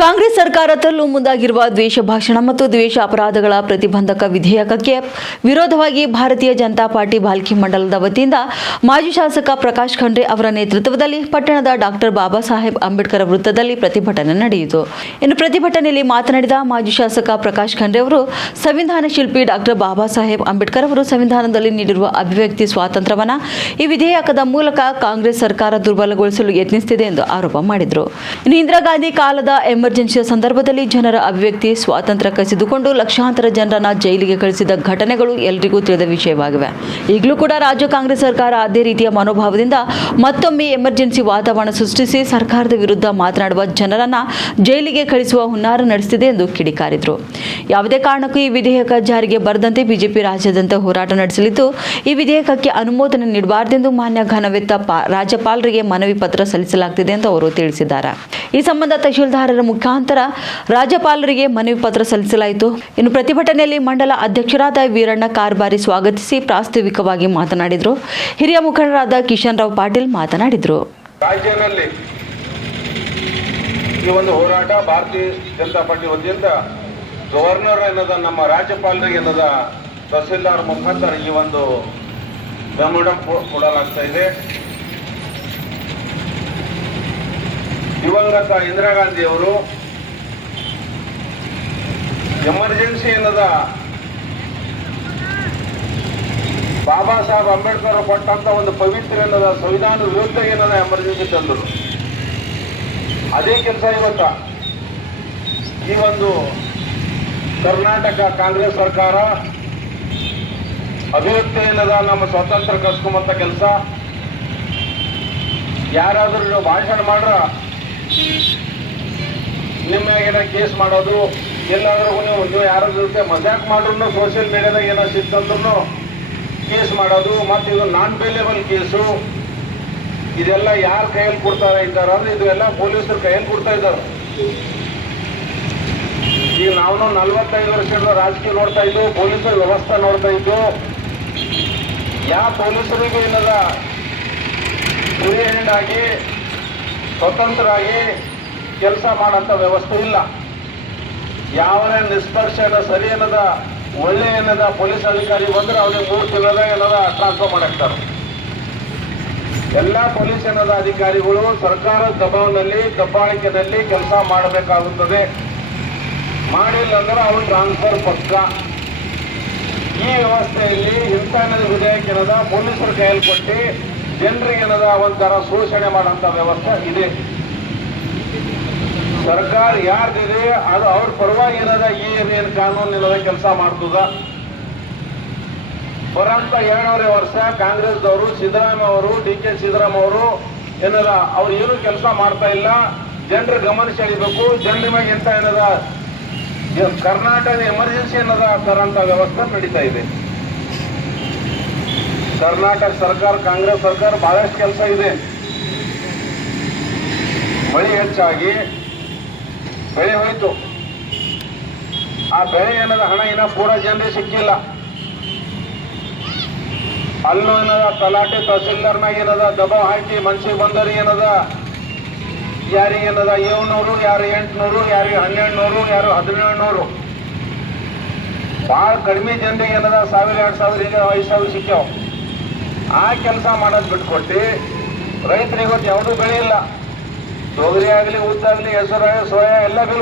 ಕಾಂಗ್ರೆಸ್ ಸರ್ಕಾರ ತರಲು ಮುಂದಾಗಿರುವ ದ್ವೇಷ ಭಾಷಣ ಮತ್ತು ದ್ವೇಷ ಅಪರಾಧಗಳ ಪ್ರತಿಬಂಧಕ ವಿಧೇಯಕಕ್ಕೆ ವಿರೋಧವಾಗಿ ಭಾರತೀಯ ಜನತಾ ಪಾರ್ಟಿ ಭಾಲ್ಕಿ ಮಂಡಲದ ವತಿಯಿಂದ ಮಾಜಿ ಶಾಸಕ ಪ್ರಕಾಶ್ ಖಂಡ್ರೆ ಅವರ ನೇತೃತ್ವದಲ್ಲಿ ಪಟ್ಟಣದ ಡಾಕ್ಟರ್ ಬಾಬಾ ಸಾಹೇಬ್ ಅಂಬೇಡ್ಕರ್ ವೃತ್ತದಲ್ಲಿ ಪ್ರತಿಭಟನೆ ನಡೆಯಿತು. ಇನ್ನು ಪ್ರತಿಭಟನೆಯಲ್ಲಿ ಮಾತನಾಡಿದ ಮಾಜಿ ಶಾಸಕ ಪ್ರಕಾಶ್ ಖಂಡ್ರೆ ಅವರು, ಸಂವಿಧಾನ ಶಿಲ್ಪಿ ಡಾಕ್ಟರ್ ಬಾಬಾ ಸಾಹೇಬ್ ಅಂಬೇಡ್ಕರ್ ಅವರು ಸಂವಿಧಾನದಲ್ಲಿ ನೀಡಿರುವ ಅಭಿವ್ಯಕ್ತಿ ಸ್ವಾತಂತ್ರ್ಯವನ್ನು ಈ ವಿಧೇಯಕದ ಮೂಲಕ ಕಾಂಗ್ರೆಸ್ ಸರ್ಕಾರ ದುರ್ಬಲಗೊಳಿಸಲು ಯತ್ನಿಸುತ್ತಿದೆ ಎಂದು ಆರೋಪ ಮಾಡಿದರು. ಇನ್ನು ಇಂದಿರಾ ಗಾಂಧಿ ಕಾಲದ ಎಮರ್ಜೆನ್ಸಿಯ ಸಂದರ್ಭದಲ್ಲಿ ಜನರ ಅಭಿವ್ಯಕ್ತಿ ಸ್ವಾತಂತ್ರ್ಯ ಕಸಿದುಕೊಂಡು ಲಕ್ಷಾಂತರ ಜನರನ್ನ ಜೈಲಿಗೆ ಕಳಿಸಿದ ಘಟನೆಗಳು ಎಲ್ಲರಿಗೂ ತಿಳಿದ ವಿಷಯವಾಗಿವೆ. ಈಗಲೂ ಕೂಡ ರಾಜ್ಯ ಕಾಂಗ್ರೆಸ್ ಸರ್ಕಾರ ಅದೇ ರೀತಿಯ ಮನೋಭಾವದಿಂದ ಮತ್ತೊಮ್ಮೆ ಎಮರ್ಜೆನ್ಸಿ ವಾತಾವರಣ ಸೃಷ್ಟಿಸಿ ಸರ್ಕಾರದ ವಿರುದ್ಧ ಮಾತನಾಡುವ ಜನರನ್ನ ಜೈಲಿಗೆ ಕಳಿಸುವ ಹುನ್ನಾರ ನಡೆಸುತ್ತಿದೆ ಎಂದು ಕಿಡಿಕಾರಿದರು. ಯಾವುದೇ ಕಾರಣಕ್ಕೂ ಈ ವಿಧೇಯಕ ಜಾರಿಗೆ ಬರದಂತೆ ಬಿಜೆಪಿ ರಾಜ್ಯಾದ್ಯಂತ ಹೋರಾಟ ನಡೆಸಲಿದ್ದು, ಈ ವಿಧೇಯಕಕ್ಕೆ ಅನುಮೋದನೆ ನೀಡಬಾರದೆಂದು ಮಾನ್ಯ ಘನವೆತ್ತ ರಾಜ್ಯಪಾಲರಿಗೆ ಮನವಿ ಪತ್ರ ಸಲ್ಲಿಸಲಾಗುತ್ತಿದೆ ಎಂದು ಅವರು ತಿಳಿಸಿದ್ದಾರೆ. ಈ ಸಂಬಂಧ ತಹಶೀಲ್ದಾರರ ಮುಖಾಂತರ ರಾಜ್ಯಪಾಲರಿಗೆ ಮನವಿ ಪತ್ರ ಸಲ್ಲಿಸಲಾಯಿತು. ಇನ್ನು ಪ್ರತಿಭಟನೆಯಲ್ಲಿ ಮಂಡಲ ಅಧ್ಯಕ್ಷರಾದ ವೀರಣ್ಣ ಕಾರ್ಬಾರಿ ಸ್ವಾಗತಿಸಿ ಪ್ರಾಸ್ತಾವಿಕವಾಗಿ ಮಾತನಾಡಿದರು. ಹಿರಿಯ ಮುಖಂಡರಾದ ಕಿಶನ್ ರಾವ್ ಪಾಟೀಲ್ ಮಾತನಾಡಿದರು. ರಾಜ್ಯದಲ್ಲಿ ಈ ಒಂದು ಹೋರಾಟ ಭಾರತೀಯ ಜನತಾ ಪಾರ್ಟಿ ವತಿಯಿಂದ ಗವರ್ನರ್ ಎನ್ನದ ನಮ್ಮ ರಾಜ್ಯಪಾಲರಿಗೆ ಎನ್ನದ ತಹಸೀಲ್ದಾರ್ ಮುಖಾಂತರ ಈ ಒಂದು ಮೆಮೊರಂ ಕೊಡಲಾಗ್ತಾ ಇದೆ. ದಿವಂಗತ ಇಂದಿರಾ ಗಾಂಧಿ ಅವರು ಎಮರ್ಜೆನ್ಸಿ ಎನ್ನದ ಬಾಬಾ ಸಾಹೇಬ್ ಅಂಬೇಡ್ಕರ್ ಕೊಟ್ಟಂತ ಒಂದು ಪವಿತ್ರ ಎನ್ನದ ಸಂವಿಧಾನ ವಿರುದ್ಧ ಏನದ ಎಮರ್ಜೆನ್ಸಿ ತಂದರು. ಅದೇ ಕೆಲಸ ಇವತ್ತ ಈ ಒಂದು ಕರ್ನಾಟಕ ಕಾಂಗ್ರೆಸ್ ಸರ್ಕಾರ ಅಭಿವ್ಯಕ್ತಿ ಏನದ ನಮ್ಮ ಸ್ವಾತಂತ್ರ್ಯ ಕಸ್ಕೊಂಬಂತ ಕೆಲಸ. ಯಾರಾದ್ರೂ ನೀವು ಭಾಷಣ ಮಾಡ್ರ ನಿಮ್ಮ ಮ್ಯಾಗೇನ ಕೇಸ್ ಮಾಡೋದು, ಎಲ್ಲಾದ್ರೂ ನೀವು ಯಾರ ಜೊತೆ ಮಜಾಕ್ ಮಾಡ್ರು ಸೋಷಿಯಲ್ ಮೀಡಿಯಾದಾಗ ಏನೋ ಸಿಕ್ತಂದ್ರೂ ಕೇಸ್ ಮಾಡೋದು, ಮತ್ತು ಇದು ನಾನ್ ಬೇಲೇಬಲ್ ಕೇಸು. ಇದೆಲ್ಲ ಯಾರ ಕೈಯಲ್ಲಿ ಕೊಡ್ತಾ ಇದ್ದಾರೆ ಅಂದ್ರೆ ಇದೆಲ್ಲ ಪೊಲೀಸರ ಕೈಯಲ್ಲಿ ಕೊಡ್ತಾ ಇದ್ದಾರೆ. ಈಗ ನಾವು 45 ವರ್ಷದ ರಾಜಕೀಯ ನೋಡ್ತಾ ಇದ್ದು, ಪೊಲೀಸರ ವ್ಯವಸ್ಥೆ ನೋಡ್ತಾ ಇದ್ದು, ಯಾವ ಪೊಲೀಸರಿಗೆ ಏನದ ಫ್ರೀ ಹ್ಯಾಂಡ್ ಆಗಿ ಸ್ವತಂತ್ರರಾಗಿ ಕೆಲಸ ಮಾಡೋಂಥ ವ್ಯವಸ್ಥೆ ಇಲ್ಲ. ಯಾವನೇ ನಿಷ್ಕರ್ಷ ಸರಿ ಏನದ ಒಳ್ಳೆ ಏನದ ಪೊಲೀಸ್ ಅಧಿಕಾರಿ ಬಂದ್ರೆ ಅವ್ರಿಗೆ 3 ದಿನದಾಗ ಏನದ ಟ್ರಾನ್ಸ್ಫರ್ ಮಾಡಾಕ್ತಾರೆ. ಎಲ್ಲ ಪೊಲೀಸ್ ಏನದ ಅಧಿಕಾರಿಗಳು ಸರ್ಕಾರದ ದಬ್ಬಾಳಿಕೆಯಲ್ಲಿ ಕೆಲಸ ಮಾಡಬೇಕಾಗುತ್ತದೆ. ಮಾಡಿಲ್ಲ ಅಂದ್ರೆ ಅವ್ರು ಟ್ರಾನ್ಸ್ಫರ್ ಪಕ್ಕ. ಈ ವ್ಯವಸ್ಥೆಯಲ್ಲಿ ಹಿಂಸಾನದ ವಿಧೇಯಕ ಏನದ ಪೊಲೀಸರ ಕೈಯಲ್ಲಿ ಕೊಟ್ಟು ಜನರಿಗೆ ಏನದ ಒಂಥರ ಶೋಷಣೆ ಮಾಡೋಂಥ ವ್ಯವಸ್ಥೆ ಇದೆ. ಸರ್ಕಾರ ಯಾರ್ದಿದೆ ಅದು ಅವ್ರ ಪರವಾಗಿ ಏನದ ಏನು ಕಾನೂನು ಏನದ ಕೆಲಸ ಮಾಡ್ತದ. ಬರಂತ 2.5 ವರ್ಷ ಕಾಂಗ್ರೆಸ್ದವರು ಸಿದ್ದರಾಮಯ್ಯ ಅವರು ಡಿ.ಕೆ. ಸಿದ್ದರಾಮಯ್ಯ ಅವರು ಏನದ ಅವ್ರು ಏನು ಕೆಲಸ ಮಾಡ್ತಾ ಇಲ್ಲ. ಜನರ ಗಮನ ಸೆಳಿಬೇಕು. ಜನರ ಮ್ಯಾಗ ಎಂತ ಏನದ ಕರ್ನಾಟಕ ಎಮರ್ಜೆನ್ಸಿ ಏನದ ತರಂತ ವ್ಯವಸ್ಥೆ ನಡೀತಾ ಇದೆ. ಕರ್ನಾಟಕ ಸರ್ಕಾರ ಕಾಂಗ್ರೆಸ್ ಸರ್ಕಾರ ಬಹಳಷ್ಟು ಕೆಲಸ ಇದೆ. ಮಳೆ ಹೆಚ್ಚಾಗಿ ಬೆಳೆ ಹೋಯ್ತು. ಆ ಬೆಳೆ ಏನದ ಹಣ ಇನ್ನ ಪೂರ ಜನರಿಗೆ ಸಿಕ್ಕಿಲ್ಲ. ಅಲ್ಲೂ ಏನದ ತಲಾಟೆ ತಹಸೀಲ್ದಾರ್ನಾಗ ಏನದ ದಬಾವ್ ಹಾಕಿ ಮನ್ಸಿಗೆ ಬಂದರಿ ಏನದ ಯಾರಿಗೇನದ 700, ಯಾರು 800, ಯಾರಿಗೆ 1200, ಯಾರು 1700. ಭಾಳ ಕಡಿಮೆ ಜನರಿಗೆ ಏನದ 1000, 2000, ಈಗ 5000 ಸಿಕ್ಕ್ಯಾವ. ಆ ಕೆಲಸ ಮಾಡೋದು ಬಿಟ್ಕೊಟ್ಟು ರೈತರಿಗೆ ಯಾವುದೂ ಬೆಳೆ ಇಲ್ಲ. ತೊಗರಿ ಆಗಲಿ, ಉದ್ದಾಗಲಿ, ಹೆಸರು, ಸೋಯಾ ಎಲ್ಲ ಬೆಲೆ